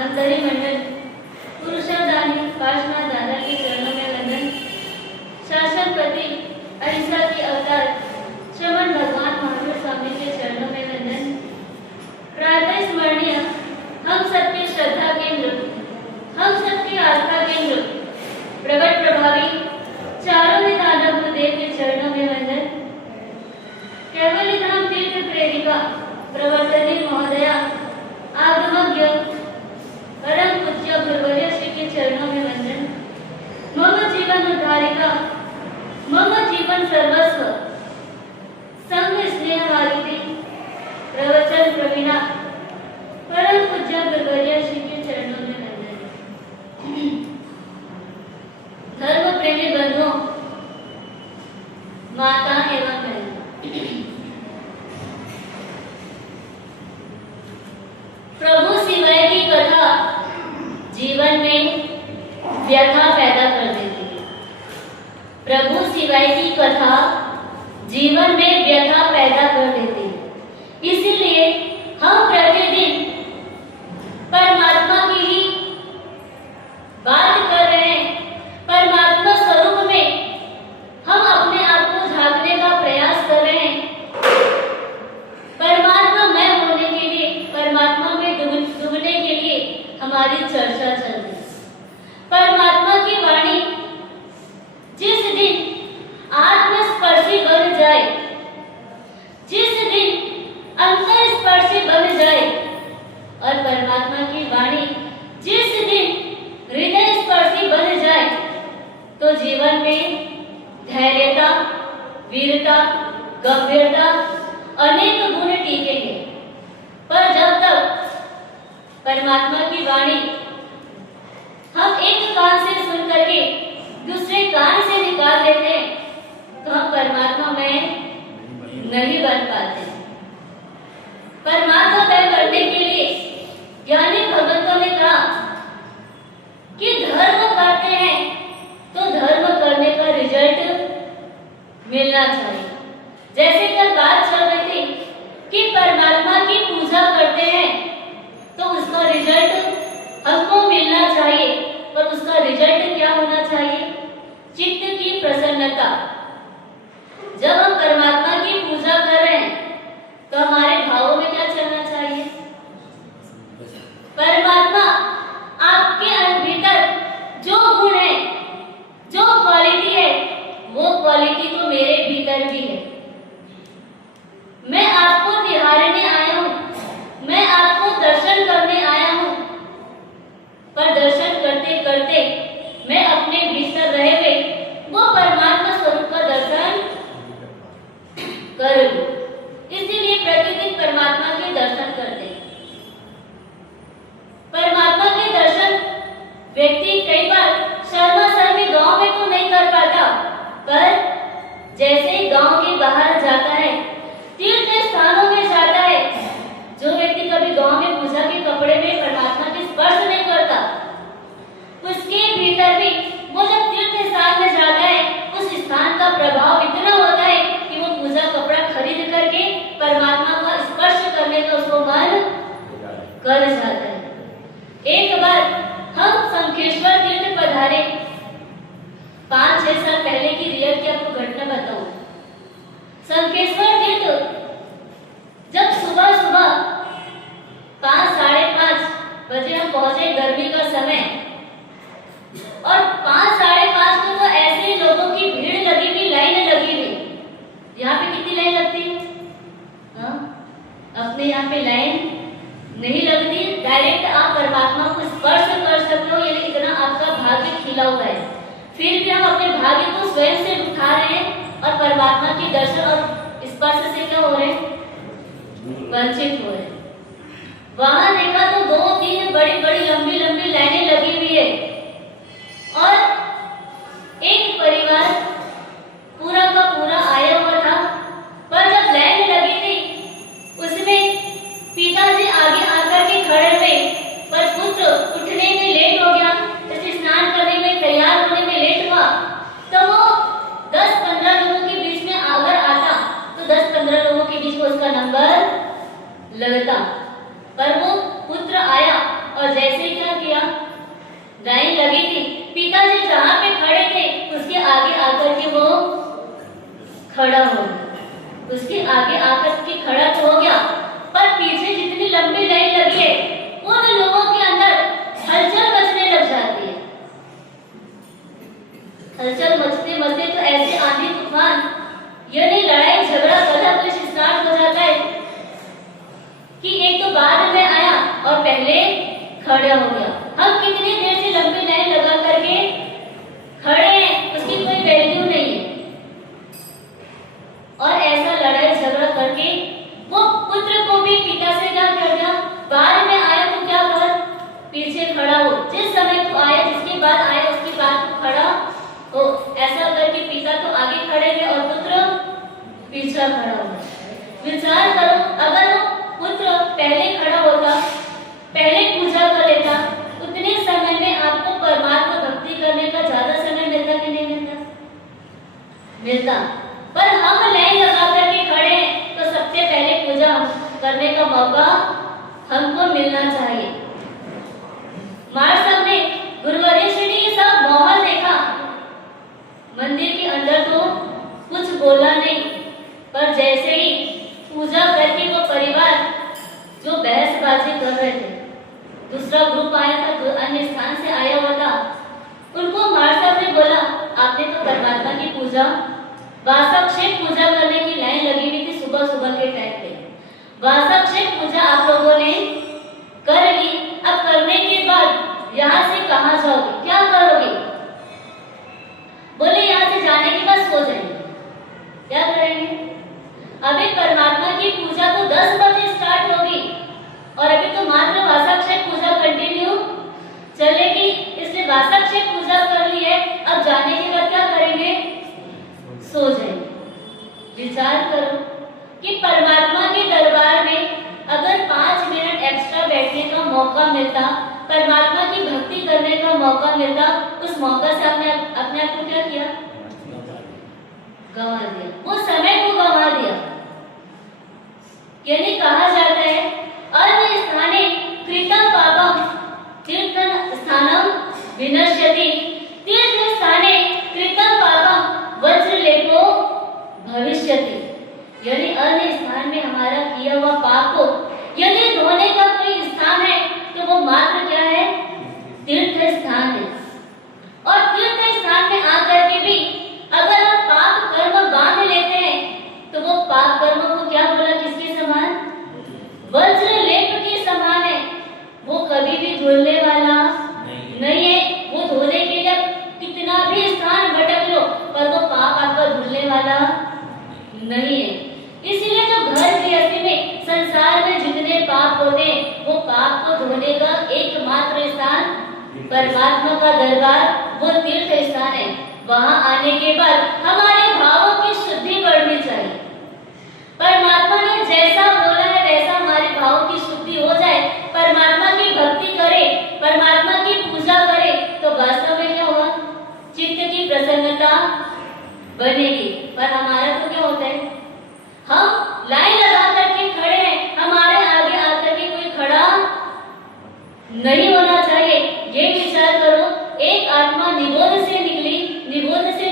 मंत्री मंडल, पुरुषादानी पार्श्वनाथ दादा के चरणों में वंदन। शासनपति अहिंसा के अवतार श्रवण भगवान महावीर स्वामी के चरणों में वंदन। प्रातः स्मरणीय हम सबके श्रद्धा केंद्र, हम सबके आस्था केंद्र, प्रगट प्रभावी चारों दादा गुरुदेव के चरणों में वंदन। केवल धाम तीर्थ प्रेरिका प्रवर्तनी महोदया आगमज्ञ परम पूज्य गुरुवर्य श्री के चरणों में वंदन। मम जीवन उद्धारिका, मम जीवन सर्वस्व, संग स्नेह वारिधि प्रवचन प्रवीणा परम पूज्य गुरुवर्य श्री के चरणों में वंदन। धर्म प्रेमी बंधुओं, माता एवं बहनों, प्रभु शिवाय की कथा जीवन में व्यथा पैदा कर देती है। प्रभु शिवाय की कथा जीवन में व्यथा पैदा कर देती है। इसीलिए हम प्रतिदिन परमात्मा की ही बात कर रहे हैं। परमात्मा स्वरूप में हम अपने आप को झांकने का प्रयास कर रहे हैं। परमात्मा मैं होने के लिए, परमात्मा में डूबने के लिए हमारी चर्चा चल रही है। परमात्मा की वाणी जिस दिन आत्मस्पर्शी बन जाए, जिस दिन अंतरस्पर्शी बन जाए, और परमात्मा की वाणी जिस दिन हृदय स्पर्शी बन जाए, तो जीवन में धैर्यता, वीरता, गंभीरता अनेक गुण टिकेंगे। पर जब तक परमात्मा की वाणी हम एक कान से सुन करके दूसरे कान से निकाल देते हैं, तो हम परमात्मा में नहीं बन पाते। परमात्मा में बनने के लिए ज्ञानी भगवंतों ने कहा कि धर्म करते हैं तो धर्म करने का रिजल्ट मिलना चाहिए। जैसे कल बात चल रही थी कि परमात्मा की पूजा करते हैं तो उसका रिजल्ट हमको मिलना चाहिए, पर उसका रिजल्ट क्या होना चाहिए? चित्त की प्रसन्नता। जब हम परमात्मा की पूजा कर रहे हैं तो हमारे भावों में क्या चलना चाहिए? परमात्मा आपके भीतर जो गुण है, जो क्वालिटी है, वो क्वालिटी तो मेरे भीतर भी है। मैं आपको निहारने आया हूँ, मैं आपको दर्शन करने आया हूँ, पर दर्शन करते करते मैं अपने भीतर रहे हुए वो परमात्मा स्वरूप का दर्शन कर लूं। इसीलिए प्रतिदिन परमात्मा के दर्शन करते हैं। परमात्मा के दर्शन व्यक्ति कई बार शर्मा शर्मी गांव में तो नहीं कर पाता, पर जैसे ही गांव के बाहर जाता है, तीर्थ स्थानों में जाता है, जो व्यक्ति कभी गांव में पूजा के कपड़े में परमात्मा के स्पर्श नहीं करता, उसके भीतर भी वो जब तीर्थ स्थान में जाता है, उस स्थान का प्रभाव इतना होता है कि वो पूजा कपड़ा खरीद करके परमात्मा का स्पर्श करने का उसको मन कर जाता है। एक बार हम शंखेश्वर तीर्थ पधारे। 5-6 साल पहले की रियल की आपको घटना बताऊं। शंखेश्वर तीर्थ जब सुबह सुबह 5-5:30 बजे हम पहुंचे, गर्मी का समय, और 5-5:30 को तो ऐसे लोगों की भीड़ लगी हुई, लाइन लगी हुई। यहाँ पे कितनी लाइन लगती है? अपने यहाँ पे लाइन नहीं लगती, डायरेक्ट आप परमात्मा को स्पर्श कर सकते हो, यानी इतना आपका भाग्य खिला हुआ है। फिर भी हम अपने भाग्य को स्वयं से उठा रहे हैं और परमात्मा के दर्शन और स्पर्श से क्या हो रहे हैं? वंचित हो रहे हैं। वहां देखा तो 2-3 बड़ी लंबी लंबी लाइनें लगी हुई है, और एक परिवार पूरा का पूरा आया हुआ था। पर जब लाइन लगी थी, उसमें पिताजी आगे आकर के खड़े हुए, पर पुत्र उठने में लेट हो गया, जैसे स्नान करने में, तैयार होने में लेट हुआ, तो वो 10-15 लोगों के बीच में अगर आता तो 10-15 लोगों के बीच में उसका नंबर लगता। पर वो पुत्र आया और जैसे ही खड़ा हो गया। उसके आगे आकर के खड़ा तो हो गया, पर पीछे जितनी लंबी लाइन लगी है उन लोगों के अंदर हलचल मचने लग जाती है। हलचल मचते मचते तो ऐसे आंधी तूफान यानी लड़ाई झगड़ा गधा कुछ स्टार्ट हो जाता है कि एक तो बाद में आया और पहले खड़ा हो गया। हम कितनी देर से लंबी लाइन लगा करके खड़े हैं, उसकी कोई वैल्यू नहीं है। और ऐसा लड़ाई झगड़ा करके वो पुत्र को भी पिता से क्या कर दिया, बाद में आया तो क्या कर, पीछे खड़ा हो, जिस समय तू आया जिसके बाद आया उसके बाद तू खड़ा हो। ऐसा करके पिता तो आगे खड़े हैं और पुत्र पीछे खड़ा हो। विचार करो, अगर वो पुत्र पहले खड़ा होता, पहले पूजा कर लेता, उतने समय में आपको परमात्मा भक्ति करने का ज्यादा समय मिलता कि नहीं मिलता? मिलता। पर हम लाइन लगा करके खड़े हैं तो सबसे पहले पूजा करने का मौका हमको मिलना चाहिए। महाराज साहब ने गुरुवर्य श्री ने ये सब माहौल देखा, मंदिर के अंदर तो कुछ बोला नहीं, पर जैसे ही पूजा करके वो परिवार जो बहसबाजी कर रहे थे, दूसरा ग्रुप आया था, जो अन्य स्थान से आया हुआ था, उनको महाराज साहब ने बोला, आपने तो परमात्मा की पूजा वासक्षेप पूजा करने की लाइन लगी हुई थी सुबह सुबह के टाइम पे, वासक्षेप पूजा आप लोगों ने कर ली, अब करने के बाद यहाँ से कहाँ जाओगे, क्या करोगे? बोले यहाँ से जाने के बाद सो जाएंगे। क्या करेंगे? अभी परमात्मा की पूजा तो 10 बजे स्टार्ट होगी और अभी तो मात्र वासक्षेप पूजा कंटिन्यू चलेगी, इसलिए वासक्षेप पूजा कर ली है, अब जाने के बाद क्या करेंगे? सो जाएंगे। विचार करो कि परमात्मा के दरबार में अगर 5 मिनट एक्स्ट्रा बैठने का मौका मिलता, परमात्मा की भक्ति करने का मौका मिलता, उस मौका से आपने अपने आप को क्या किया? गंवा दिया, वो समय को गंवा दिया। यानी कहा जाता है अन्य स्थाने कृतं पापम तीर्थ स्थानम विनश्यति, तीर्थ स्थाने कृतं पापम वज्रलेपो भविष्यति। यानी अन्य स्थान में हमारा किया हुआ पाप को यदि धोने का कोई स्थान है तो वो मात्र क्या है? तीर्थ स्थान है। और तीर्थ स्थान में आकर के भी अगर हम पाप कर्म बांध लेते हैं तो वो पाप कर्म को क्या बोला, किसके समान? वज्रलेप के समान है। वो कभी भी धुलने वाला नहीं है। वो धोने के लिए कितना भी स्थान भटक लो, पर वो पाप आपका धुलने वाला नहीं है। इसलिए जो घर गृहस्थी में संसार में जितने पाप होते हैं, वो पाप को धोने का एकमात्र स्थान परमात्मा का दरबार, वो तीर्थ स्थान है। वहां आने के बाद हमारे भावों की शुद्धि बढ़नी चाहिए। परमात्मा ने जैसा बोला है वैसा हमारे भावों की शुद्धि हो जाए, परमात्मा की भक्ति करे, परमात्मा की पूजा करे, तो वास्तव में क्या हुआ? चित्त की प्रसन्नता बनेगी। पर हमारा तो क्या होता है, हम लाइन लगा करके खड़े हैं, हमारे आगे आकर के कोई खड़ा नहीं होना चाहिए। ये विचार करो, एक आत्मा निबोध से निकली, निबोध से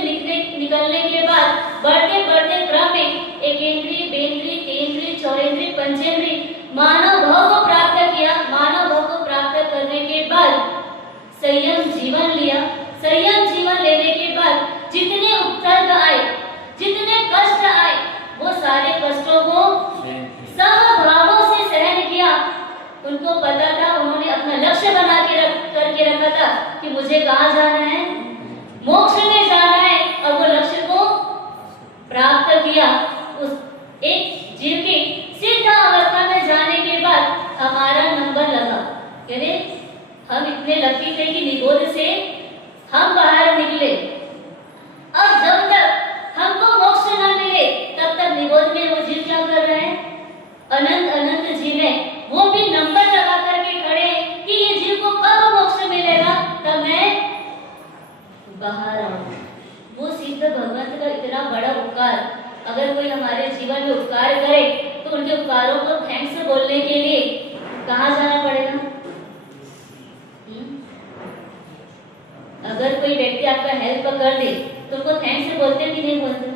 निकलने के बाद बढ़ते बढ़ते क्रम में एकेंद्रीय, बेंद्रीय, तेंद्रीय, चौरेंद्रीय, पंचेंद्रीय मानव भाव को प्राप्त किया। मानव भाव को प्राप्त करने के बाद संयम जीवन लिया। संयम जीवन लेने के बाद जितने उपसर्ग आए, जितने कष्ट आए, वो सारे कष्टों को समभावों से सहन किया। उनको पता था, उन्होंने अपना लक्ष्य बना के करके रखा था कि मुझे कहाँ जाना है? मोक्ष में जाना है। और वो लक्ष्य को प्राप्त किया। उस एक जीव की सिद्ध अवस्था में जाने के बाद हमारा नंबर लगा। यानी हम इतने लकी थे कि निबोध से हम बाहर निकले। अब जब तक हमको मोक्ष न मिले तब तक निबोध में वो जीव क्या कर रहे हैं? अनंत अनंत जीव है। वो भी नंबर लगा करके खड़े कि ये जीव को कब मोक्ष मिलेगा, तब मैं बाहर आऊं। वो सिद्ध भगवंत का इतना बड़ा उपकार, अगर कोई हमारे जीवन में उपकार करे तो उनके उपकारों को थैंक्स बोलने के लिए कहाँ जाना पड़ेगा? अगर कोई व्यक्ति आपका हेल्प कर दे तो उनको थैंक्स बोलते कि नहीं बोलते?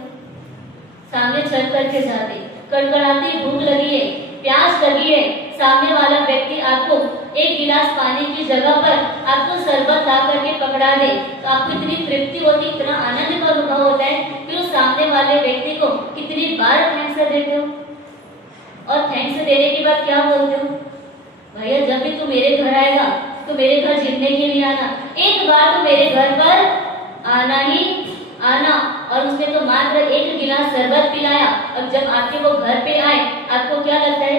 सामने चल करके जाते, कड़कड़ाती भूख लगी है, प्यास लगी है, सामने वाला व्यक्ति आपको एक गिलास पानी की जगह पर आपको शरबत ला करके पकड़ा दे, तो आपको इतनी तृप्ति होती, इतना आनंद का अनुभव होता है कि उस सामने वाले व्यक्ति को कितनी बार थैंक्स देते हो। और थैंक्स देने के बाद क्या बोलते हो, भैया जब भी तू मेरे घर आएगा तो मेरे घर जीतने के लिए आना, एक बार तो मेरे घर पर आना ही आना। और उसने तो मात्र एक गिलास शरबत पिलाया, अब जब आपके वो घर पे आए आपको क्या लगता है,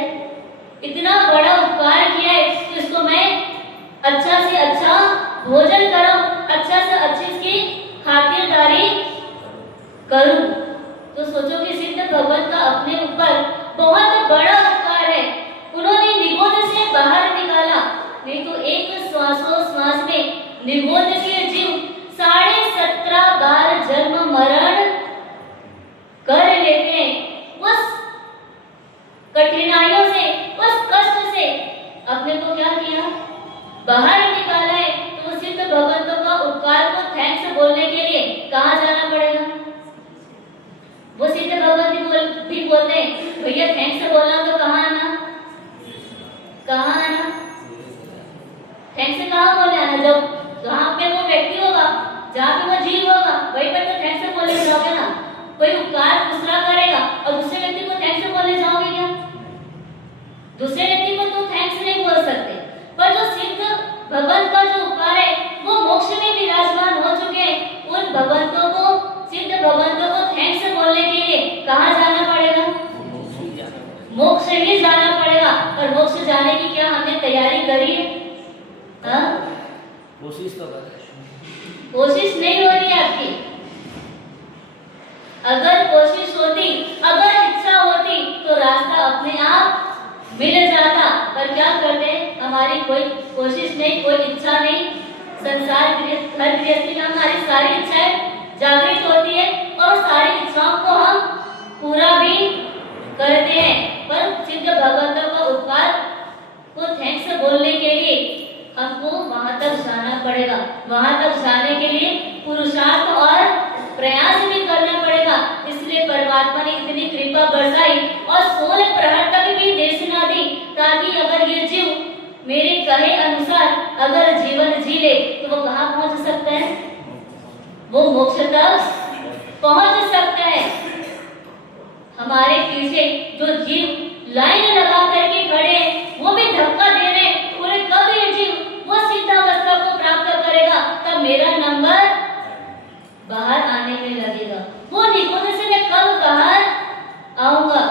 इतना बड़ा उपकार किया है तो इसको मैं अच्छा से अच्छा भोजन करूं, अच्छा से अच्छी इसकी खातिरदारी करूं। तो सोचो कि सिद्ध भगवत का अपने ऊपर बहुत बड़ा उपकार है, उन्होंने निगोद से बाहर निकाला, नहीं तो एक श्वासोश्वास में निगोद के जीव 17.5 बार जन्म मरण कर लेते हैं। उस कठिनाइयों से, उस कष्ट से अपने को क्या किया, बाहर निकाला है। तो सिद्ध भगवंतों का उपकार को थैंक्स बोलने के लिए कहाँ जाना पड़ेगा? वो सिद्ध भगवंत भी बोलते हैं भैया थैंक्स बोलना तो कहाँ आना, कहाँ आना, थैंक्स कहाँ बोले आना, जब जहाँ पे वो व्यक्ति होगा, जहाँ पे वो जीव होगा, वहीं पर तो थैंक्स बोले जाओगे ना। कोई उपकार दूसरा करेगा और दूसरे व्यक्ति को थैंक्स बोले जाओगे क्या? दूसरे व्यक्ति को तो थैंक्स नहीं बोल सकते, पर जो सिद्ध भगवंत का जो उपकार है वो मोक्ष में विराजमान हो चुके हैं, उन भगवंतों को, सिद्ध भगवंतों को थैंक्स बोलने के लिए कहाँ जाना पड़ेगा? मोक्ष ही जाना पड़ेगा। पर मोक्ष जाने की क्या हमने तैयारी करी है? हाँ, कोशिश तो कर, कोशिश नहीं हो रही है आपकी। अगर कोशिश होती, अगर इच्छा होती तो रास्ता अपने आप मिल जाता, पर क्या करते हैं, हमारी कोई कोशिश नहीं, कोई इच्छा नहीं। संसार हर गृहस्थी में हमारी सारी इच्छाएं जागृत होती है और सारी इच्छाओं को हम पूरा भी करते हैं, पर सिद्ध भगवंतों का उपकार को थैंक्स बोलने के लिए हमको वहां तक जाना पड़ेगा। वहां तक जाने के लिए पुरुषार्थ और प्रयास भी करना पड़ेगा। इसलिए परमात्मा ने इतनी कृपा बरसाई और 16 प्रहर तक भी देशना दी, ताकि अगर ये जीव मेरे कहे अनुसार अगर जीवन जी ले तो वो कहाँ पहुंच सकता है? वो मोक्ष तक पहुंच सकता है। हमारे पीछे जो जीव लाइन लगा करके खड़े हैं वो भी धक्का दे रहे हैं, पूरे कब ये जीव वो सिद्धावस्था को प्राप्त करेगा, तब मेरा नंबर बाहर आने में लगेगा। वो निकोद से मैं कब बाहर आऊंगा?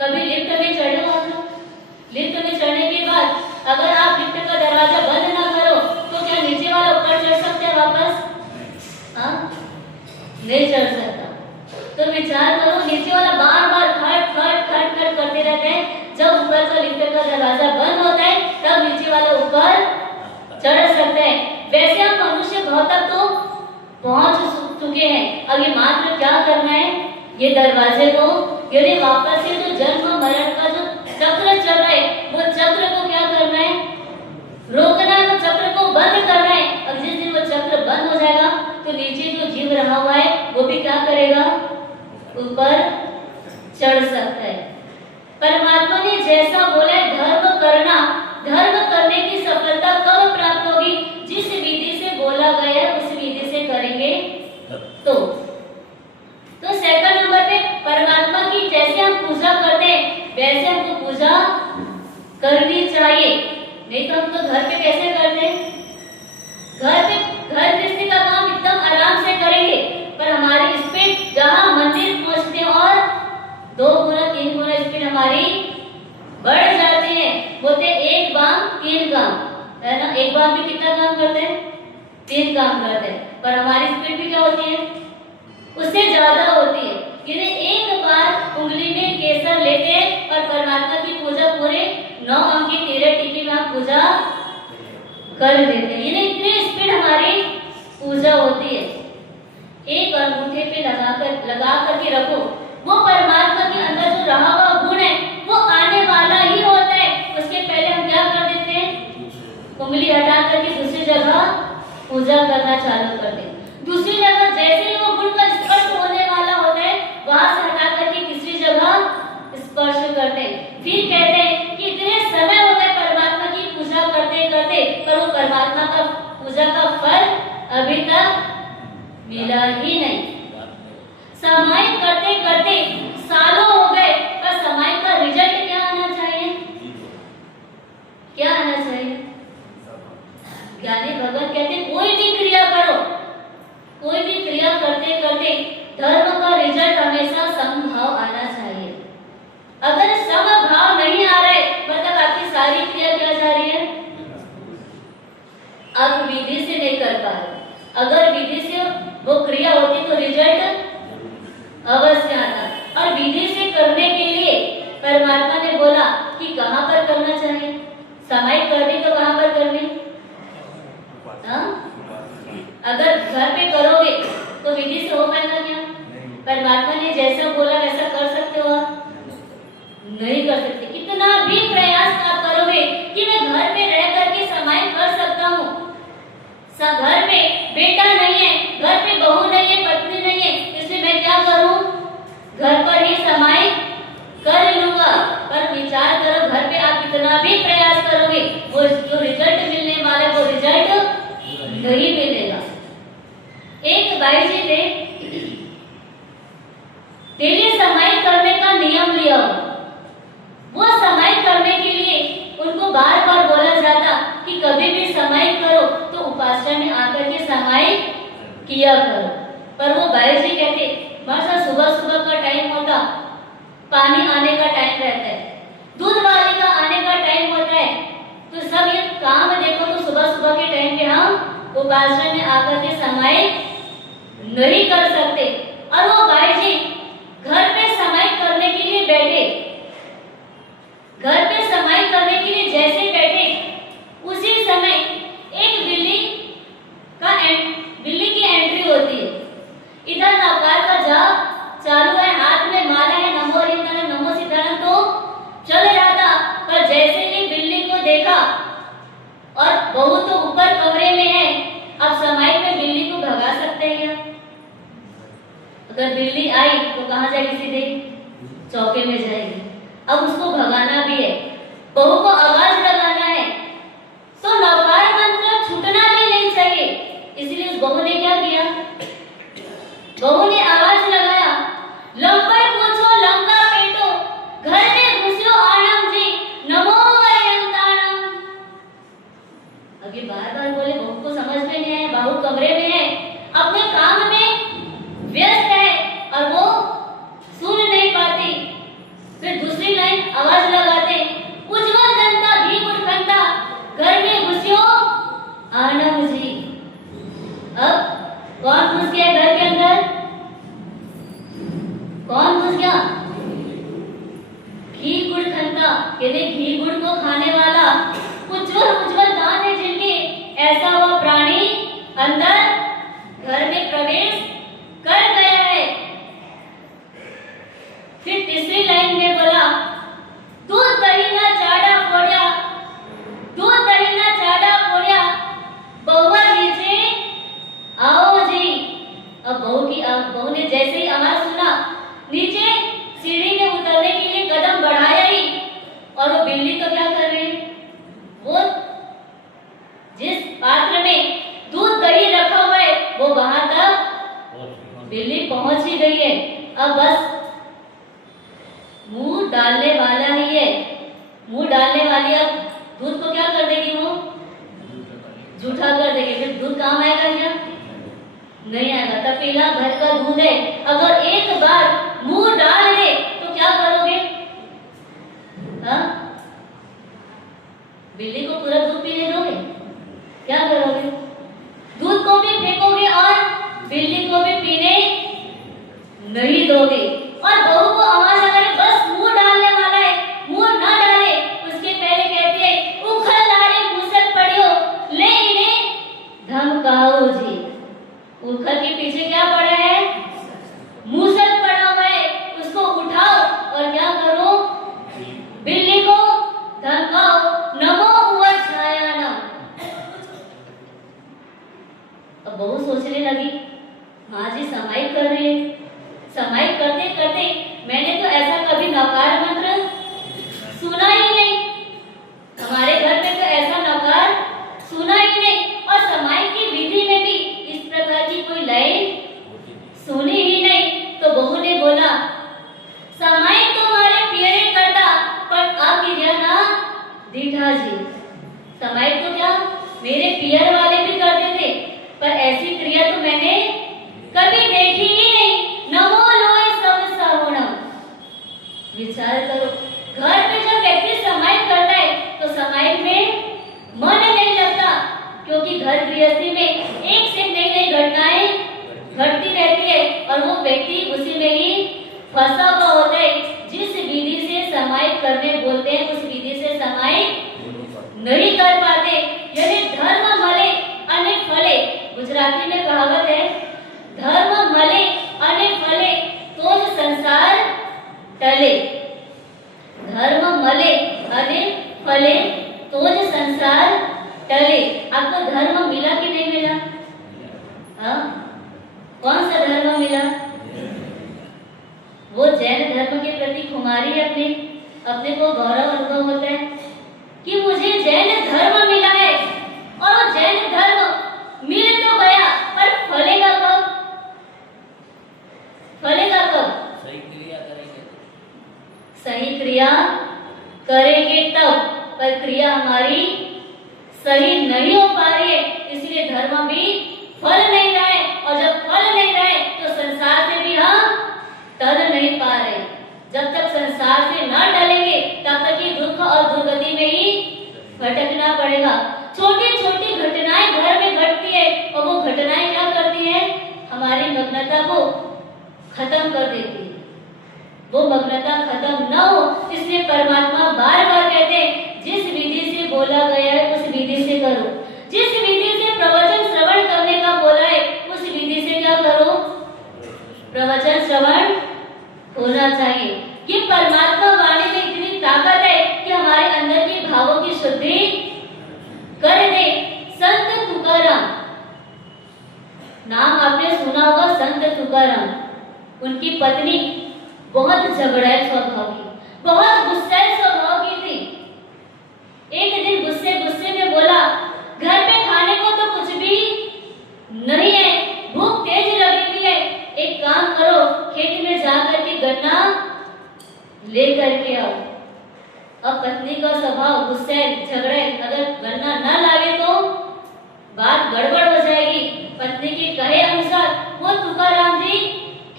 कभी लिफ्ट में चढ़े हो आप लोग? लिफ्ट में चढ़ने के बाद अगर आप लिफ्ट का दरवाजा बंद ना करो तो क्या नीचे वाला ऊपर चढ़ सकता है वापस? हाँ, नहीं चढ़ सकता। तो विचार करो, नीचे वाला बार बार खट खट खट खट करते रहते हैं, जब ऊपर का लिफ्ट का दरवाजा बंद होता है तब नीचे वाला ऊपर चढ़ सकता है। वैसे हम मनुष्य भाव तक तो पहुंच चुके हैं, अब ये मात्र क्या करना है, ये दरवाजे को यानी वापस से जो जन्म मरण का जो चक्र चल रहा है वो चक्र को क्या करना है, रोकना है, वो चक्र को बंद करना है। और जिस दिन वो चक्र बंद हो जाएगा तो नीचे जो जीव रहा हुआ है वो भी क्या करेगा, ऊपर चढ़ सकता है। परमात्मा ने जैसा बोला है धर्म करना, धर्म करने की सफलता कब प्राप्त होगी? जिस विधि से बोला गया है उस विधि से करेंगे तो सेकंड नंबर पे परमात्मा की जैसे हम पूजा करते हैं वैसे हमको पूजा करनी चाहिए। नहीं तो हम तो घर पे कैसे करते हैं, घर गृहस्थी का काम एकदम आराम से करेंगे, पर हमारी स्पीड जहां मंदिर पहुंचते और 2 गुना 3 गुना स्पीड हमारी बढ़ जाती है। बोलते 1 बाम 3 काम, है ना? 1 बाम में कितना काम करते हैं? 3 काम करते हैं, पर हमारी स्पीड भी क्या होती है, उससे ज्यादा होती है। यानी एक बार उंगली में केसर लेते हैं और परमात्मा की पूजा पूरे 9 अंक की 13 टिकी में हम पूजा कर देते हैं। यानी इतनी स्पीड हमारी पूजा होती है। एक अंगूठे पे लगा करके रखो, वो परमात्मा के अंदर जो रहा हुआ गुण है वो आने वाला ही होता है। उसके पहले हम क्या कर देते हैं, उंगली हटा करके दूसरी जगह पूजा करना चालू कर देते। दूसरी जगह जैसे ही वो गुण का स्पर्श होने वाला होता है वहां से हटा करके स्पर्श करते हैं। फिर कहते हैं कि इतने समय हो गए परमात्मा की पूजा करते करते, पर वो परमात्मा का पूजा का फल अभी तक मिला ही नहीं। समाई करते करते सालों हो गए, पर समाई का रिजल्ट क्या आना चाहिए? क्या आना चाहिए? ज्ञानी भगत कहते कोई भी क्रिया करो, कोई भी क्रिया करते करते धर्म का रिजल्ट हमेशा समभाव आना चाहिए। अगर समभाव नहीं आ रहे, मतलब आपकी सारी क्रिया क्या जा रही है? आप विधि से नहीं कर पा रहे। अगर विधि से वो क्रिया होती तो रिजल्ट अवश्य आता। और विधि से करने के लिए परमात्मा ने बोला कि कहां पर करना चाहिए? समाई करनी तो कहां पर करनी? अगर घर पे करोगे तो विधि से हो पाएगा क्या? परमात्मा ने जैसा बोला वैसा कर सकते हो आप? नहीं कर सकते। कितना भी प्रयास आप करोगे कि मैं घर पे रह करके समाई कर सकता हूँ, घर में बेटा नहीं है, घर पे बहू नहीं है, पत्नी नहीं है, इसलिए मैं क्या करूँ? घर पर ही समाई कर लूंगा। पर विचार करो, घर पे आप कितना भी प्रयास करोगे, वो जो रिजल्ट मिलने वाला वो रिजल्ट नहीं मिलेगा। एक भाई जी ने डेली समाई करने का नियम लिया। वो समाई करने के लिए उनको बार बार बोला जाता कि कभी भी समाई करो तो उपासना में आकर के समाई किया करो। पर वो भाई जी कहते हमारा सुबह सुबह का टाइम होता, पानी आने का टाइम रहता है, दूध वाले का आने का टाइम होता है, तो सब ये काम देखो तो सुबह सुबह के टाइम पे हम उपासना में आकर के समाई नहीं कर सकते। और वो भाई जी घर पे समाई करने के लिए बैठे, घर पे समाई करने के लिए जैसे बैठे, उसी समय एक बिल्ली की एंट्री होती है। इधर नवकार का जाप चालू है, हाथ में माला है, नमो हरिवंदन नमो सीताराम तो चल जाता। पर जैसे ही बिल्ली को देखा, और बहू तो ऊपर कमरे में है, अब समाई में बिल्ली को भगा सकते हैं? अगर बिल्ली आई तो कहाँ जाएगी? सीधे चौके में जाएगी। अब उसको भगाना भी है, बहू को आवाज लगाना है, तो नवकार मंत्र छूटना भी नहीं चाहिए। इसलिए उस बहू ने क्या किया? बहू ने आवाज लगाया, लंकर पूछो लंका पेटो, घर में घुसो आनम जी, नमो अयंताणम। अब ये बार बार बोले, बहू को समझ में नहीं आया, बहू कमरे में है, अपने काम में व्यस्त है और वो सुन नहीं पाती। फिर दूसरी लाइन आवाज लगाते, उज्जवल जनता घी गुड़खंडा, घर में घुसियो आनंद जी। अब कौन घुस गया घर के अंदर? कौन घुस गया? घी गुड़खंडा, कहते घी गुड़ को खाने वाला उज्जवल उज्जवल दांत है जिनके, ऐसा वो प्राणी अंदर घर में प्रवेश कर गया है। फिर तीसरी लाइन में बोला, दूध दही ना चाड़ा फोड़िया, दूध दही ना चाड़ा फोड़िया, बहुआ नीचे आओ जी। अब बहू ने जैसे ही आवाज सुना, नीचे सीढ़ी में उतरने के लिए कदम बढ़ाया ही, और वो बिल्ली तो क्या कर रही है? वो जिस पात्र में दूध दही रखा हुआ है वो वहां तक बिल्ली पहुंच ही गई है। अब बस मुंह डालने वाला ही है, मुंह डालने वाली। अब दूध को क्या कर देगी? वो जूठा कर देगी। फिर दूध काम आएगा क्या? नहीं आएगा। तपेला भर का दूध है, अगर एक बार मुंह डाल दे तो क्या करोगे? हाँ, बिल्ली को पूरा दूध पीने दोगे? क्या करोगे? दूध को भी फेंकोगे और बिल्ली को भी पीने नहीं दोगे। और बहू को आवाज आ रही, बस मुंह डालने वाला है, मुंह ना डाले उसके पहले कहते हैं, उखल लारे मुसल पड़ियो, ले इन्हें धमकाओ जी। उखल के पीछे क्या पड़ा है? मूसल पड़ा हुआ है, उसको उठाओ और क्या करो? बिल्ली को धमकाओ, नमो हुआ छाया न। अब बहू सोचने लगी, माँ जी समाई कर रही है, समाई करते करते मैंने तो ऐसा कभी नकार मंत्र मेरे पियर वाले भी करते थे, पर ऐसी क्रिया तो मैंने कभी देखी ही नहीं। नमो लोए सब सगुणम। विचार करो, घर पे जब व्यक्ति समाहित करता है तो समाहित में मन नहीं लगता, क्योंकि घर गृहस्थी में एक से नई नई घटनाएं घटती रहती है और वो व्यक्ति उसी में ही फंसा हुआ होता है। जिस विधि से समाहित करने बोलते हैं उस विधि से समाहित नहीं कर पाते, यानी धर्म मले अने फले। गुजराती में कहावत है, धर्म मले अने फले तो ज संसार टले। धर्म मले अने फले तो ज संसार टले। आपको धर्म मिला कि नहीं मिला? हाँ, कौन सा धर्म मिला? वो जैन धर्म के प्रति खुमारी है, अपने को गौरव अनुभव होता है कि मुझे जैन धर्म मिला है। और वो जैन धर्म मिल तो गया, पर फलेगा कब? फलेगा कब? सही क्रिया करेंगे। सही क्रिया करेंगे तब, पर क्रिया हमारी सही नहीं हो पा रही है, इसलिए धर्म भी फल नहीं रहा है। और जब फल नहीं रहे तो संसार से भी हम टल नहीं पा रहे। जब तक संसार से न टलेंगे तब तक ही दुख और दुर्गति में ही भटकना पड़ेगा। छोटी छोटी घटनाएं घर में घटती है और वो घटनाएं क्या करती है? हमारी मग्नता को खत्म कर देती है। वो मग्नता खत्म न हो, इसलिए परमात्मा बार बार कहते हैं, जिस विधि से बोला गया है उस विधि से करो। जिस विधि से प्रवचन श्रवण करने का बोला है उस विधि से क्या करो? प्रवचन श्रवण होना चाहिए। ये परमात्मा वाणी में इतनी ताकत है कि हमारे अंदर के भावों की शुद्धि कर दे। संत तुकाराम, नाम आपने सुना होगा, संत तुकाराम। उनकी पत्नी बहुत झगड़ालू स्वभाव की, बहुत गुस्सैल स्वभाव की थी। एक दिन गुस्से गुस्से में बोला, घर पे खाने को तो कुछ भी नहीं है, भूख तेज लगी हुई है, एक काम करो, खेत में जाकर के गन्ना लेकर के आओ। अब पत्नी का स्वभाव गुस्से झगड़े, अगर गन्ना न लावे तो बात गड़बड़ हो जाएगी। पत्नी के कहे अनुसार वो तुकाराम जी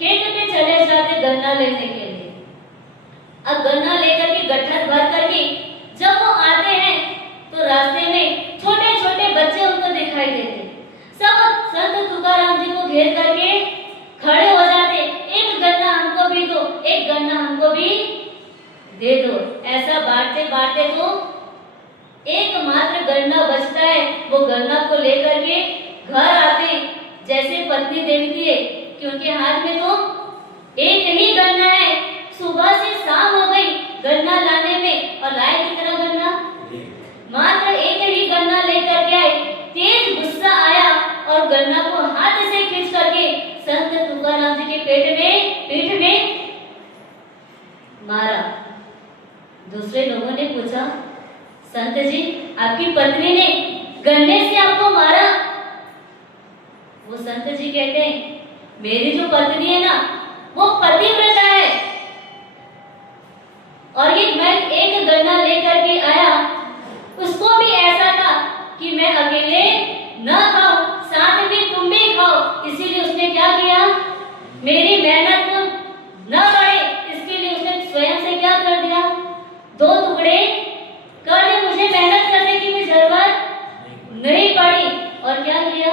खेत पे चले जाते गन्ना लेने के लिए। अब गन्ना लेकर के गट्ठर भर करके जब वो आते हैं तो रास्ते में छोटे छोटे बच्चे उनको दिखाई देते। सब संत तुकाराम जी को घेर करके खड़े हो जाते, एक गन्ना हमको भी दो, एक गन्ना हमको भी दे दो। ऐसा बांटते बांटते तो एकमात्र गन्ना बचता है। वो गन्ना को लेकर के घर आते, जैसे पत्नी देखती है कि उनके हाथ में तो एक ही गन्ना है, सुबह से शाम हो गई गन्ना लाने में, और लाए कितना गन्ना? मात्र एक ही गन्ना लेकर के आए। तेज गुस्सा आया और गन्ना को हाथ से खींच करके संत तुकाराम जी के पीठ में मारा। दूसरे लोगों ने पूछा, संत जी आपकी पत्नी ने गन्ने से आपको मारा? वो संत जी कहते हैं, मेरी जो पत्नी है ना वो पतिव्रता है, और ये मैं एक गन्ना लेकर के आया, उसको भी ऐसा था कि मैं अकेले न खाऊं, साथ में तुम भी खाओ, इसीलिए उसने क्या किया? मेरी मेहनत न बढ़े इसके लिए उसने स्वयं से क्या कर दिया? 2 टुकड़े कर दिए। मुझे मेहनत करने की भी जरूरत नहीं पड़ी। और क्या किया?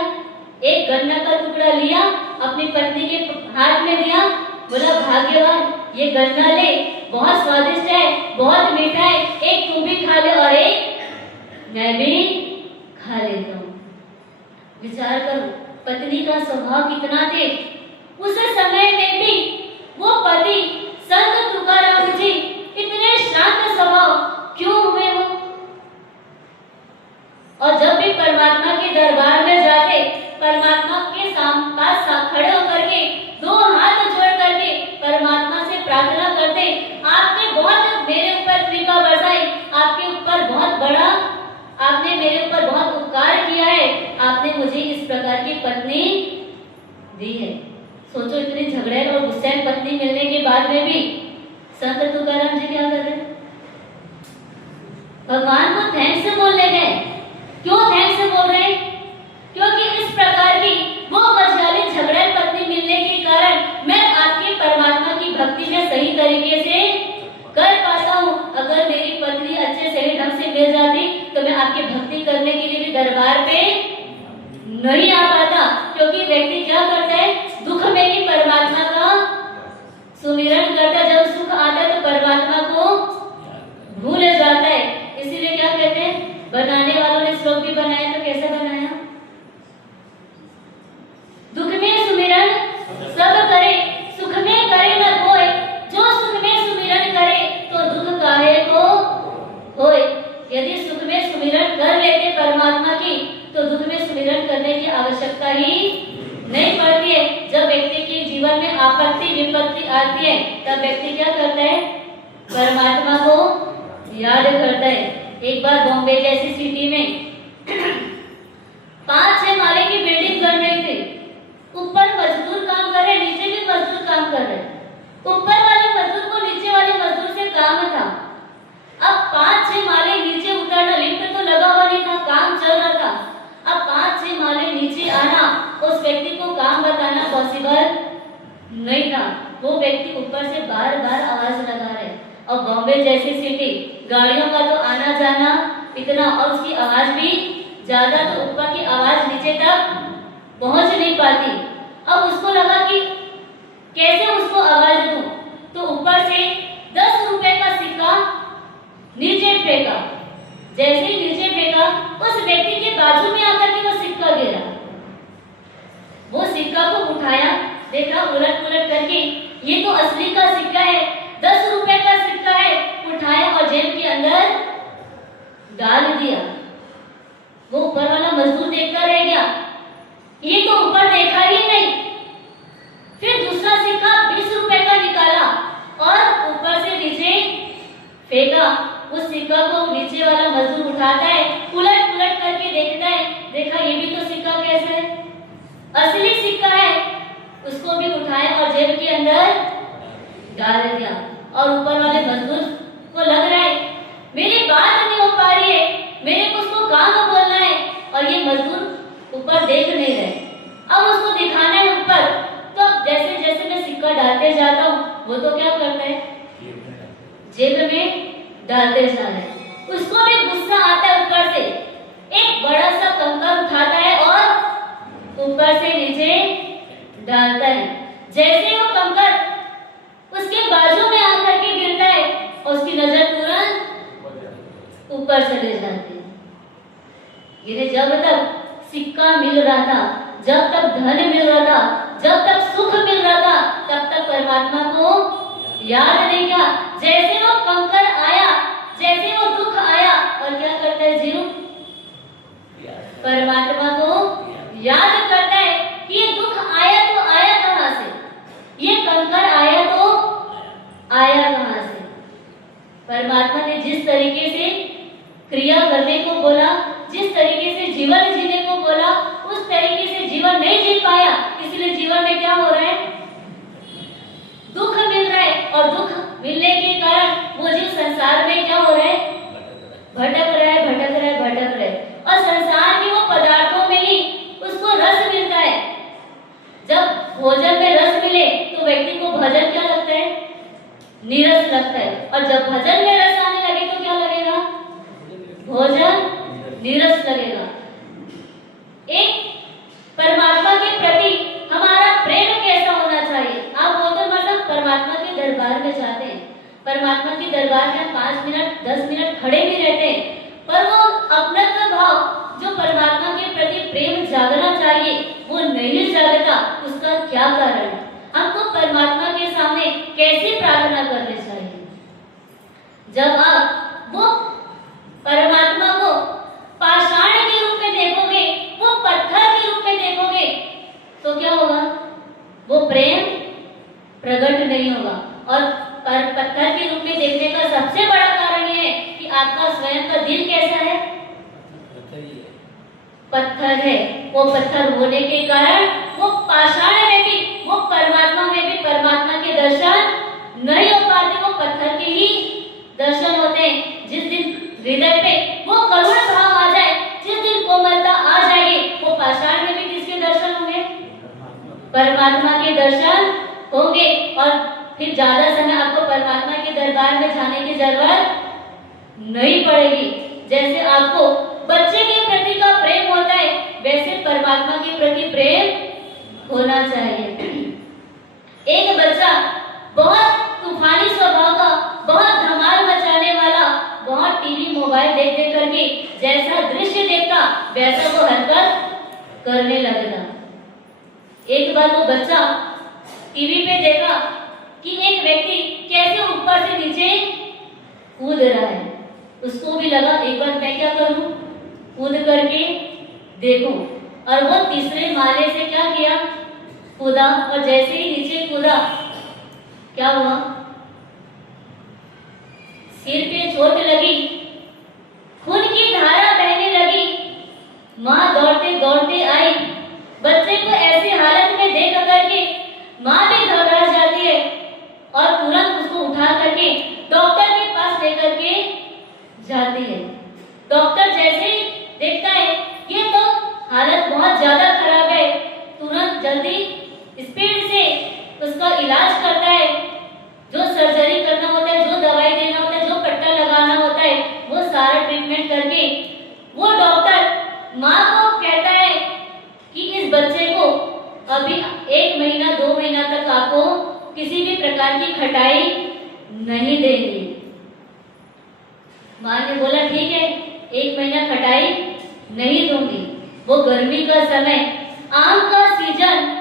एक गन्ना का टुकड़ा लिया, अपनी पत्नी के हाथ में दिया, बोला भाग्यवान ये गन्ना ले, बहुत स्वादिष्ट है, बहुत मीठा है, एक तू भी खा ले और एक मैं भी खा लेता हूँ। विचार करो पत्नी का स्वभाव कितना तेज। उस समय में भी वो पति संत तुकाराम जी इतने शांत स्वभाव क्यों हुए हो? और जब भी परमात्मा के दरबार में जाते, परमात्मा के पास खड़े होकर के 2 हाथ जोड़ करके परमात्मा से प्रार्थना करते, आपने बहुत मेरे ऊपर कृपा बरसाई, आपके ऊपर बहुत बड़ा, आपने मेरे ऊपर बहुत उपकार किया है, आपने मुझे इस प्रकार की पत्नी दी है। सोचो इतनी झगड़े और गुस्से पत्नी मिलने के बाद में भी संत तुकाराम जी क्या कर रहे? भगवान को थैंक्स बोलने गए। क्यों थैंक्स बोल करने के लिए भी दरबार पे नहीं आ पाता, क्योंकि व्यक्ति क्या करता है, दुख में ही परमात्मा का सुमिरन करता है। जब सुख आता है तो परमात्मा को भूल जाता है। इसीलिए क्या कहते हैं, बनाने वालों ने श्लोक भी बनाया तो कैसे बनाया, दुख में सुमिरन सब करे, सुख में करे न कोई, जो सुख में सुमिरन करे तो दुख काहे को होए। यदि सुख में सुमिरन कर लेते परमात्मा की तो दुख में सुमिरन करने की आवश्यकता ही नहीं पड़ती है। जब व्यक्ति के जीवन में आपत्ति विपत्ति आती है तब व्यक्ति क्या करता है, परमात्मा को याद करता है। एक बार बॉम्बे जैसी सिटी में 5-6 माले की बिल्डिंग बन रही थी। ऊपर मजदूर काम कर रहे, नीचे भी मजदूर काम कर रहे। ऊपर वाले मजदूर को नीचे वाले मजदूर से काम था। अब 5-6 माले नीचे उतरना, लिफ्ट तो लगा हुआ नहीं था, काम चल रहा था। अब 5-6 माले नीचे आना उस व्यक्ति को काम बताना पॉसिबल नहीं था। वो व्यक्ति ऊपर से बार-बार आवाज लगा रहे। और बॉम्बे जैसी सिटी, गाड़ियों का तो आना जाना इतना, और उसकी आवाज भी ज्यादा, तो ऊपर की आवाज नीचे तक पहुंच नहीं पाती। अब उसको लगा कि कैसे उसको आवाज दूं, तो ऊपर से 10 रुपए का सिक्का नीचे फेंका। जैसे ही नीचे फेंका, उस व्यक्ति के बाजू में आकर के वो सिक्का गिरा। वो सिक्का को उठाया, देखा उलट पुलट करके, ये तो असली का सिक्का है, 10 रुपए का सिक्का है। उठाया और जेब के अंदर डाल दिया। वो ऊपर वाला मजदूर देखता रह गया, ये तो ऊपर देखा ही नहीं। फिर दूसरा सिक्का 20 रुपए का निकाला और ऊपर से नीचे फेंका। उस सिक्का को नीचे वाला मजदूर उठाता है, उलट पुलट करके देखता है, देखा ये भी तो सिक्का कैसा है, असली सिक्का है। उसको भी उठाया और जेब के अंदर डाल दिया। और ऊपर वाले मजदूर को लग रहा है मेरी बात नहीं हो पा रही है, मेरे को उसको काम बोलना है, और ये मजदूर ऊपर देख नहीं रहे। अब उसको दिखाना है ऊपर, तो जैसे जैसे मैं सिक्का डालते जाता हूँ, वो तो क्या करता है, जेब में डालते जा रहे हैं। उसको भी गुस्सा आता है, ऊपर से एक बड़ा सा कंकर उठाता है और ऊपर से नीचे डालता है। जैसे वो कंकर उसके बाजू में आकर के गिरता है, और उसकी नजर तुरंत ऊपर चले जाती है। ये जब तक सिक्का मिल रहा था, जब तक धन मिल रहा था, जब तक सुख मिल रहा था, तब तक परमात्मा को याद नहीं किया। जैसे वो कंकर आया, जैसे वो दुख आया, और क्या करता है जीव, परमात्मा को याद करता है कि ये दुख आया तो आया कहां से, ये कंकर आया तो आया कहां से। परमात्मा ने जिस तरीके से क्रिया करने को बोला, जिस तरीके से जीवन जीने को बोला, उस तरीके से जीवन नहीं जी पाया। इसलिए जीवन में क्या हो रहा है, दुख मिल रहा है, और दुख मिलने के कारण वो जीव संसार में क्या हो रहा है, भटक रहा है, भटक रहा है, भटक रहा है। और संसार के वो पदार्थों में ही उसको रस मिलता है। जब भोजन में रस मिले तो व्यक्ति को भजन क्या लगता है, नीरस लगता है। और जब भजन में रस आने लगे तो क्या लगेगा, भोजन नीरस लगेगा। एक परमात्मा के प्रति हमारा प्रेम कैसा होना चाहिए। आप बोलते मतलब परमात्मा के दरबार में जाते हैं, परमात्मा के दरबार में 5 मिनट 10 मिनट खड़े भी रहते हैं, पर वो अपनत्व भाव जो परमात्मा के प्रति प्रेम जागना चाहिए वो नहीं जागता। उसका क्या कारण है, हमको परमात्मा के सामने कैसे प्रार्थना करनी चाहिए। जब आप वो परमात्मा को पाषाण के रूप में देखोगे, वो पत्थर के रूप में देखोगे, तो क्या होगा, वो प्रेम प्रकट नहीं होगा। और पत्थर के रूप में देखने का सबसे बड़ा कारण ये है कि आपका स्वयं का दिल कैसा है, पत्थर है। वो पत्थर होने के कारण वो पाषाण में भी, वो परमात्मा में भी परमात्मा के दर्शन नहीं हो पाते, वो पत्थर के ही दर्शन होते हैं। जिस दिन हृदय पे वो करुण भाव आ जाए, जिस दिन कोमलता आ जाएगी, वो पाषाण में भी किसके दर्शन होंगे, परमात्मा के दर्शन होंगे। और फिर ज्यादा समय आपको परमात्मा के दरबार में जाने की जरूरत नहीं पड़ेगी। जैसे आपको बच्चे के प्रति का प्रेम होता है, वैसे परमात्मा के प्रति प्रेम होना चाहिए। एक बच्चा बहुत तूफानी स्वभाव का, बहुत धमाल मचाने वाला, बहुत टीवी मोबाइल देख देख करके जैसा दृश्य देखता वैसा वो हरकत करने लगता। एक बार वो बच्चा टीवी पे देखा कि एक व्यक्ति कैसे ऊपर से नीचे कूद रहा है। उसको भी लगा एक बार मैं क्या करूं, कूद करके देखूं। और वो तीसरे माले से क्या किया, कूदा। और जैसे ही नीचे कूदा क्या हुआ, सिर पे चोट लगी, खून की धारा बहने लगी। माँ दौड़ते दौड़ते आई, बच्चे को ऐसी हालत में देख करके माँ भी घबरा जाती है और तुरंत उसको उठा करके डॉक्टर के पास लेकर के जाती है। डॉक्टर जैसे देखता है ये तो हालत बहुत ज्यादा खराब है, तुरंत जल्दी स्पीड से उसका इलाज करता है। जो सर्जरी करना होता है, जो दवाई देना होता है, जो पट्टा लगाना होता है, वो सारा ट्रीटमेंट करके वो डॉक्टर माँ को कहता है कि इस बच्चे को अभी 1 महीना 2 महीना तक आपको किसी भी प्रकार की खटाई नहीं देंगे। माँ ने बोला ठीक है, 1 महीना खटाई नहीं दूंगी। वो गर्मी का समय, आम का सीजन,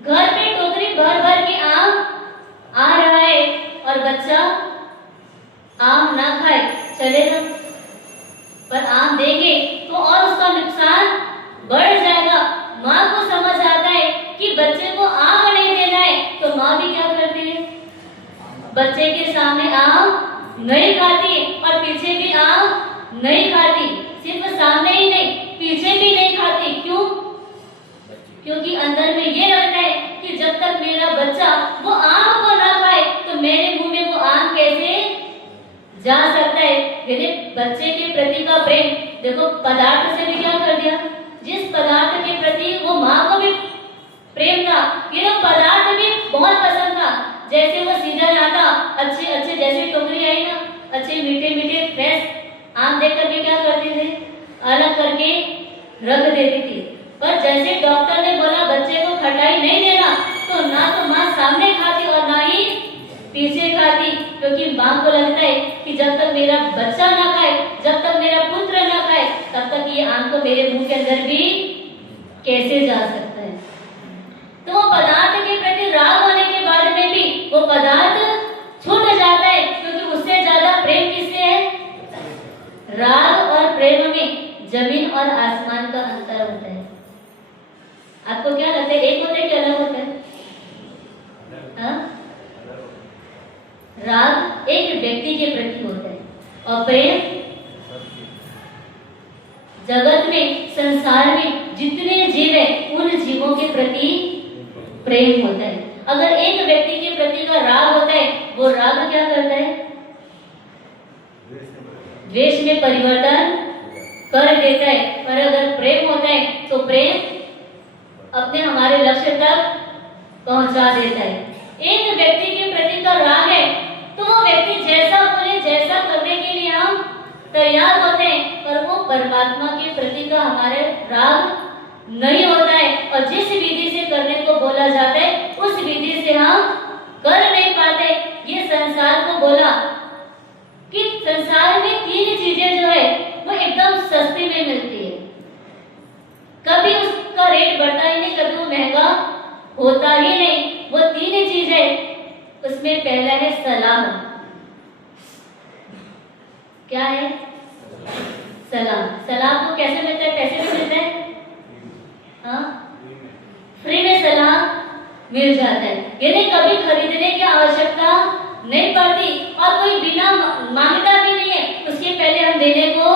घर पे टोकरी भर भर के आम आ रहा है और बच्चा आम ना खाए चलेगा, पर आम देंगे तो और उसका नुकसान बढ़ जाएगा। माँ को समझ आता है कि बच्चे को आम नहीं देना है, तो माँ भी क्या करती है, बच्चे के सामने आम नहीं खाती और पीछे भी आम नहीं खाती। सिर्फ सामने ही नहीं, पीछे भी नहीं खाती। क्यों? क्योंकि अंदर में ये लगता है कि जब तक मेरा बच्चा वो आम को ना खाए तो मेरे मुंह में वो आम कैसे जा सकता है। यदि बच्चे के प्रति का प्रेम देखो, पदार्थ से भी क्या कर दिया, जिस पदार्थ के प्रति वो माँ को भी प्रेम था, ये पदार्थ भी बहुत पसंद था। जैसे वो सीजन आता, अच्छे अच्छे जैसे टोकरी आई ना, अच्छे मीठे मीठे फ्रेश आम देख करके क्या करते थे, अलग करके रख देती थी। पर जैसे डॉक्टर ने बोला बच्चे को खटाई नहीं देना, तो ना तो माँ सामने खाती और ना ही पीछे खाती, क्योंकि माँ को लगता है कि जब तक मेरा बच्चा ना खाए, जब तक मेरा पुत्र ना खाए, तब तक ये आम को मेरे मुंह के अंदर भी कैसे जा सकता है। तो वो पदार्थ के प्रति राग होने के बाद में भी वो पदार्थ छूट जाता है, क्योंकि उससे ज्यादा प्रेम किससे है। राग और प्रेम में जमीन और आसमान का अंतर होता है। आपको क्या लगता है, एक होता है कि अलग होता है? हाँ? राग एक व्यक्ति के प्रति होता है और प्रेम जगत में, संसार में जितने जीव है उन जीवों के प्रति प्रेम होता है। अगर एक व्यक्ति के प्रति का राग होता है, वो राग क्या करता है, द्वेष में परिवर्तन कर देता है। पर अगर प्रेम होता है तो प्रेम अपने हमारे लक्ष्य तक पहुंचा देता है। एक व्यक्ति के प्रति का राग है तो वो व्यक्ति जैसा बोले, जैसा करने के लिए हम तैयार होते हैं, पर वो परमात्मा के प्रति का हमारे राग नहीं होता है। और जिस विधि से करने को बोला जाता है उस विधि से हम कर नहीं पाते। ये संसार को बोला कि संसार में 3 चीजें जो है वो एकदम सस्ती में मिलती है, कभी उसका रेट बढ़ता ही नहीं, कभी वो महंगा होता ही नहीं। वो 3 चीजें, उसमें पहला है सलाम। क्या है? सलाम। सलाम को कैसे मिलता है, पैसे में मिलता है? हाँ, फ्री में सलाम मिल जाता है, यानी कभी खरीदने की आवश्यकता नहीं पड़ती और कोई बिना मांगता भी नहीं है, उसके पहले हम देने को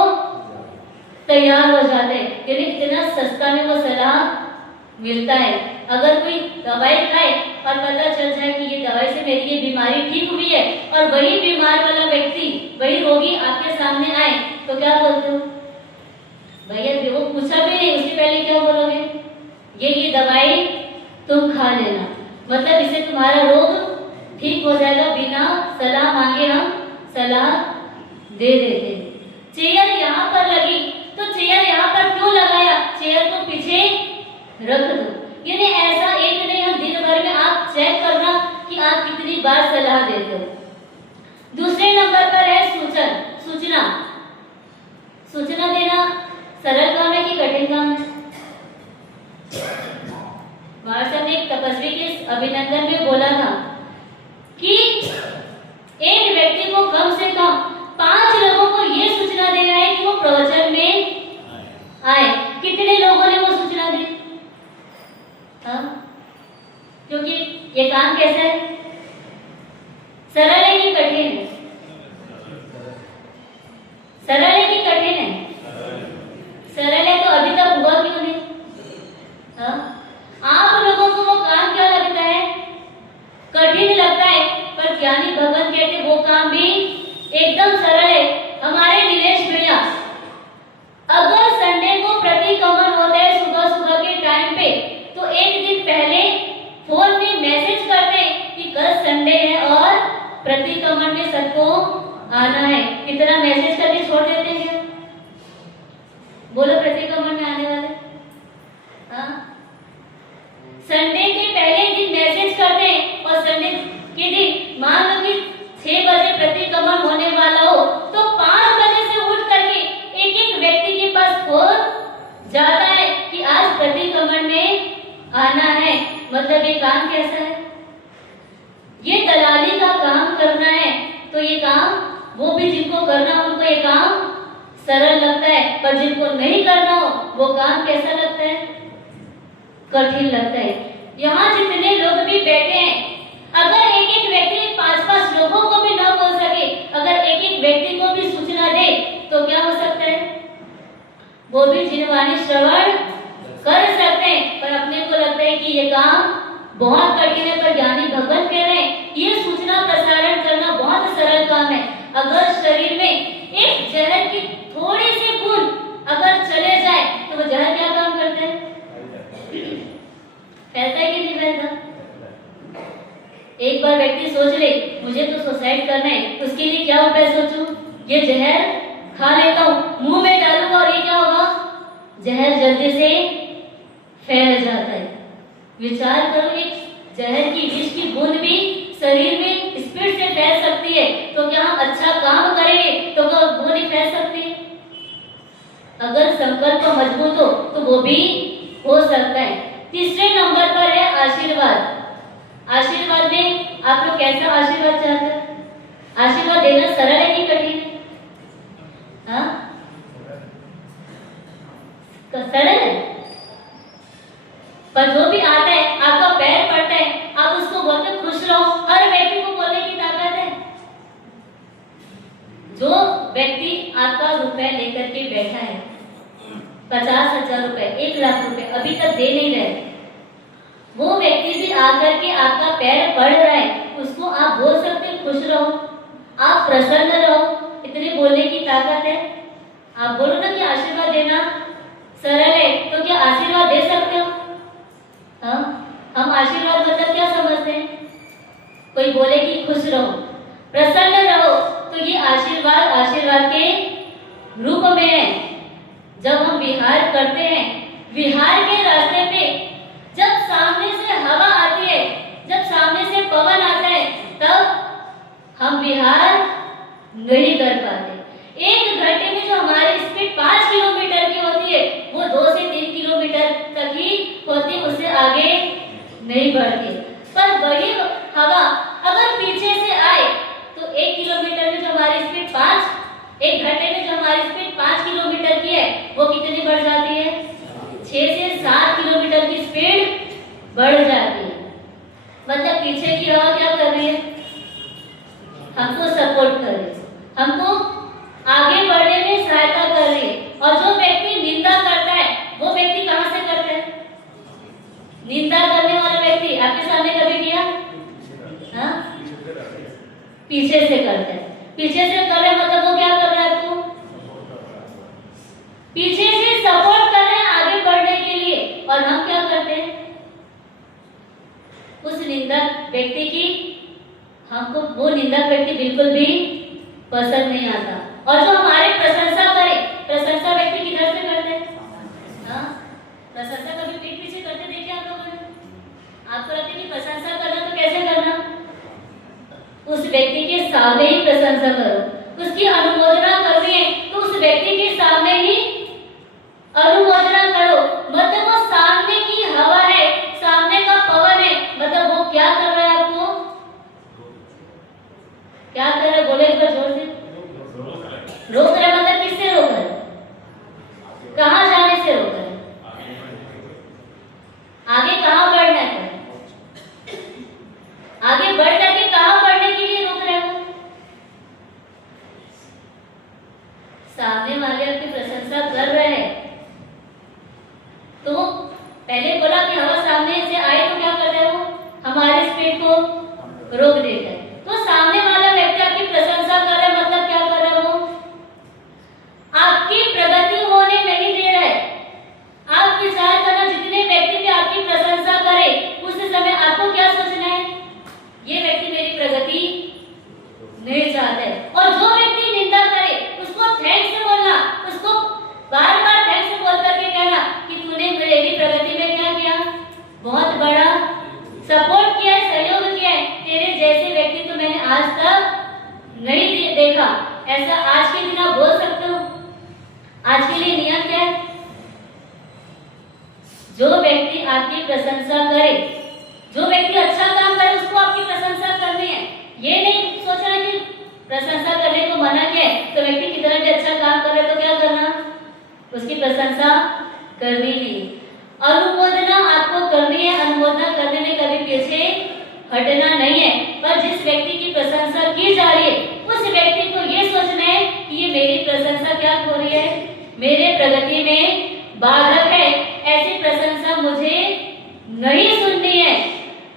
तैयार हो जाते हैं। यानी इतना सस्ता में वो सलाह मिलता है। अगर कोई दवाई खाए और पता चल जाए कि ये दवाई से मेरी ये बीमारी ठीक हुई है और वही बीमार वाला व्यक्ति, वही रोगी आपके सामने आए, तो क्या बोलते हो? भैया वो पूछा भी नहीं, उसके पहले क्या बोलोगे? ये दवाई तुम खा लेना, मतलब इससे तुम्हारा रोग ठीक हो जाएगा। बिना सलाह मांगे हम सलाह दे देते। चेयर यहाँ पर लगी चेयर यहाँ पर क्यों लगाया, चेयर को पीछे रख दो। यानी ऐसा एक नहीं, हम दिन भर में आप चेक करना कि आप कितनी बार सलाह देते हो। दूसरे नंबर पर है सूचना। सूचना देना सरल काम है कि कठिन काम है? वार्षद ने एक तपस्वी के अभिनंदन में बोला था कि एक व्यक्ति को कम से कम 5 लोगों को यह सूचना देना है कि वो प्रवचन में आए। कितने लोगों ने वो सूचना दी? हाँ? क्योंकि ये काम कैसा है, सरल है कि कठिन है? सरल है कि कठिन है? सरल है तो अभी तक हुआ क्यों नहीं? हाँ? आप लोगों को वो काम क्या लगता है, कठिन लगता है, पर ज्ञानी भगवान कहते वो काम भी एकदम सरल है। हमारे नीलेश भैया अगर संडे को प्रतिक्रमण होता है सुबह सुबह के टाइम पे, तो एक दिन पहले फोन में मैसेज करते हैं कि कल संडे है और प्रतिक्रमण में सबको आना है। इतना मैसेज करके छोड़ देते हैं? बोलो, प्रतिक्रमण में आने वाले? हाँ? संडे के पहले दिन मैसेज करते हैं और संडे के दिन मान लो कि 6 बजे प्रतिक्रमण होने वाला हो, तो 5 बजे से उठ करके एक व्यक्ति के पास फोन जाता है कि आज प्रतिक्रमण में आना है। मतलब ये काम कैसा है? ये दलाली का काम करना है। तो ये काम वो भी जिनको करना हो उनको ये काम सरल लगता है, पर जिनको नहीं करना हो वो काम कैसा लगता है, कठिन लगता है। यहाँ जितने लोग भी बैठे हैं, अगर एक एक व्यक्ति 5-5 लोगों को भी न बोल सके, अगर एक एक व्यक्ति को भी सूचना दे तो क्या हो सकता है, वो भी जिनवाणी श्रवण कर सकते हैं। पर अपने को लगता है कि ये काम बहुत कठिन है, पर ज्ञानी भगवान कह रहे हैं ये सूचना प्रसारण करना बहुत सरल काम है। अगर शरीर में एक जहर की थोड़ी सी बूंद अगर चले जाए तो वो जहर क्या काम करता है, फैलता है कि नहीं फैलता? एक बार व्यक्ति सोच ले मुझे तो सुसाइड करना है, उसके लिए क्या उपाय सोचूं? ये जहर खा लेता हूँ, मुंह में डालूंगा और ये क्या होगा, जहर जल्दी से फैल जाता है। विचार करो, एक जहर की विष की बूंद भी शरीर में स्पीड से फैल सकती है, तो क्या हम अच्छा काम करेंगे तो क्या वो नहीं फैल सकती? अगर संकल्प मजबूत हो तो वो भी हो सकता है। तीसरे नंबर पर है आशीर्वाद। आशीर्वाद में आप लोग कैसा आशीर्वाद चाहते हैं? आशीर्वाद देना सरल है कि कठिन है? हाँ? सरल है, पर जो भी आता है आपका पैर पड़ता है आप उसको बोलते खुश रहो। हर व्यक्ति को बोलने की ताकत है। जो व्यक्ति आपका रुपए लेकर के बैठा है, 50,000 रुपए, 1 लाख रुपए अभी तक दे नहीं रहे, वो व्यक्ति भी आकर के आपका पैर पड़ रहा है, उसको आप बोल सकते हैं खुश रहो, आप प्रसन्न रहो। इतनी बोलने की ताकत है। आप बोलो ना कि आशीर्वाद देना सरल है, तो क्या आशीर्वाद दे सकते हो? हाँ? हम आशीर्वाद मतलब क्या समझते हैं? कोई बोले कि खुश रहो, प्रसन्न रहो, तो ये आशीर्वाद के रूप में है। जब हम विहार करते हैं, विहार के रास्ते पे जब सामने से हवा आती है, जब सामने से पवन आता है, तब हम विहार नहीं कर पाते। 1 घंटे में जो हमारी स्पीड 5 किलोमीटर की होती है, वो 2 से 3 किलोमीटर तक ही होती है, उससे आगे नहीं बढ़ती। पर वही हवा अगर पीछे से आए तो 1 किलोमीटर में जो हमारी स्पीड 1 घंटे में जो हमारी स्पीड 5 किलोमीटर की है, वो कितनी बढ़ जाती है? 6 से 7 किलोमीटर की स्पीड बढ़ जाती है। मतलब पीछे की हवा क्या कर रही है? हमको सपोर्ट कर रही है, हमको आगे बढ़ने में सहायता कर रही है। और जो व्यक्ति निंदा करता है, वो व्यक्ति कहां से करता है? निंदा करने वाला व्यक्ति आपके सामने कभी किया? हाँ? पीछे से करता है। पीछे से कर रहे मतलब वो क्या कर रहा है? आपको पीछे से सपोर्ट कर रहे हैं आगे बढ़ने के लिए। और हम क्या करते हैं? उस निंदक व्यक्ति की, हमको वो निंदक व्यक्ति बिल्कुल भी पसंद नहीं आता। और जो हमारे प्रशंसा करे, प्रशंसा व्यक्ति किधर से प्रशंसा करो। उसकी अनुमोदना करनी है तो उस व्यक्ति के सामने ही अनुमोदना करो। मतलब वो सामने की हवा है, सामने का पवन है, मतलब वो क्या कर रहा है, आपको क्या कर रहा है, बोले एक बार जोर से। रोक रहा है, मतलब किससे रोक रहा है, कहाँ जाने से रोक रहा है, आगे कहाँ बढ़ना है, आगे बढ़ करके कहाँ बढ़ने के लिए रोक रहे हो। सामने वाले आपकी प्रशंसा कर रहे हैं तो पहले बोला कि हवा सामने से आए तो क्या कर रहे हो, हमारे स्पीड को रोक देता है। तो सामने वाला व्यक्ति आपकी प्रशंसा कर रहा है, मतलब क्या कर रहे हो, आपकी प्रगति होने नहीं दे रहा है। आप विचार करना, जितने व्यक्ति भी आपकी प्रशंसा करे उस समय आपको क्या सोचना है, ये व्यक्ति मेरी प्रगति नहीं चाहता है। और जो व्यक्ति निंदा करे उसको थैंक्स बोलना, उसको बार बार थैंक्स बोल करके कहना कि तूने मेरी प्रगति में क्या किया, बहुत बड़ा सपोर्ट किया है, सहयोग किया है, तेरे जैसे व्यक्ति तो मैंने आज तक नहीं देखा। ऐसा आज के दिन आप बोल सकते हो। आज के लिए नियम क्या है, जो व्यक्ति आपकी प्रशंसा करे, जो व्यक्ति अच्छा काम करे उसको आपकी प्रशंसा करनी है। ये नहीं सोचना कि प्रशंसा करने को मना किया है तो व्यक्ति कितना भी अच्छा काम करे तो क्या करना, उसकी प्रशंसा करनी नहीं। अनुमोदना आपको करनी है, अनुमोदना करने में कभी पीछे हटना नहीं है। पर जिस व्यक्ति की प्रशंसा की जा रही है उस व्यक्ति को ये सोचना है कि ये मेरी प्रशंसा क्या हो रही है, मेरे प्रगति में बाधक है, ऐसी प्रशंसा मुझे नहीं सुननी है।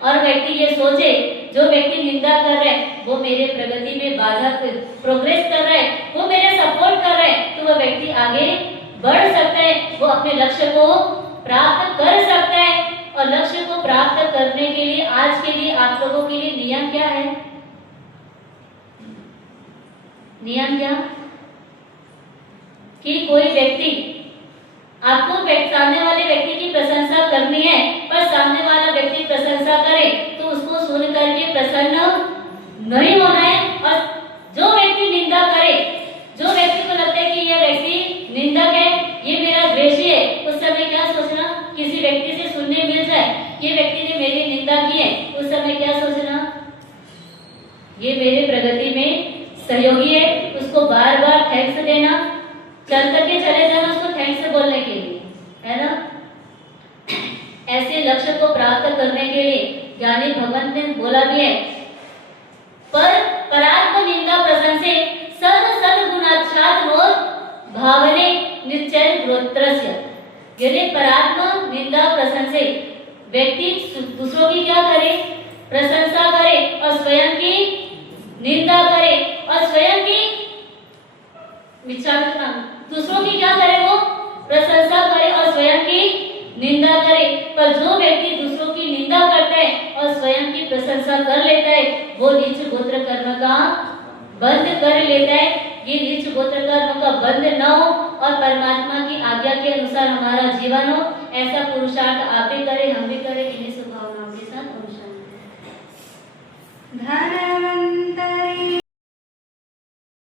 और व्यक्ति ये सोचे, जो व्यक्ति निंदा कर रहा है वो मेरे प्रगति में बाधक प्रोग्रेस कर रहा है, वो मेरे सपोर्ट कर रहा है, तो वह व्यक्ति आगे बढ़ सकता है, वो अपने लक्ष्य को प्राप्त कर सकता है। और लक्ष्य को प्राप्त करने के लिए आज के लिए आप लोगों के लिए नियम क्या है, नियम क्या, कि कोई व्यक्ति आपको सामने वाले व्यक्ति की प्रशंसा करनी है, पर सामने वाला व्यक्ति प्रशंसा करे तो उसको सुन करके प्रसन्न नहीं होना है। और जो व्यक्ति निंदा करे, जो व्यक्ति को लगता है कि यह व्यक्ति निंदक है, ये मेरा द्वेषी है, उस समय क्या सोचना, किसी व्यक्ति से सुनने मिल जाए ये व्यक्ति ने मेरी निंदा की है, उस समय क्या सोचना, ये मेरे प्रगति में सहयोगी है, उसको बार बार थैंक्स देना, चल करके चले जाना उसको थैंक्स बोलने के लिए, है ना। ऐसे लक्ष्य को प्राप्त करने के लिए ज्ञानी भगवंत ने बोला भी है, पर परात्म निंदा प्रशंसे सद सद गुणाच्छाद रोध भावने निश्चय गोत्रस्य। यदि परात्म निंदा प्रशंसे व्यक्ति दूसरों की क्या करे, प्रशंसा करे और स्वयं की निंदा करे, और स्वयं की विचार करना, दूसरों की क्या करे, वो प्रशंसा करे और स्वयं की निंदा करे। पर जो व्यक्ति दूसरों की निंदा करता है और स्वयं की प्रशंसा कर लेता है वो नीच गोत्र कर्म का बंद कर लेता है। ये नीच गोत्र कर्म का बंद न हो और परमात्मा की आज्ञा के अनुसार हमारा जीवन हो, ऐसा पुरुषार्थ आप भी करें, हम भी करें। इन्हीं शुभकामनाओं के साथ धन्यवाद।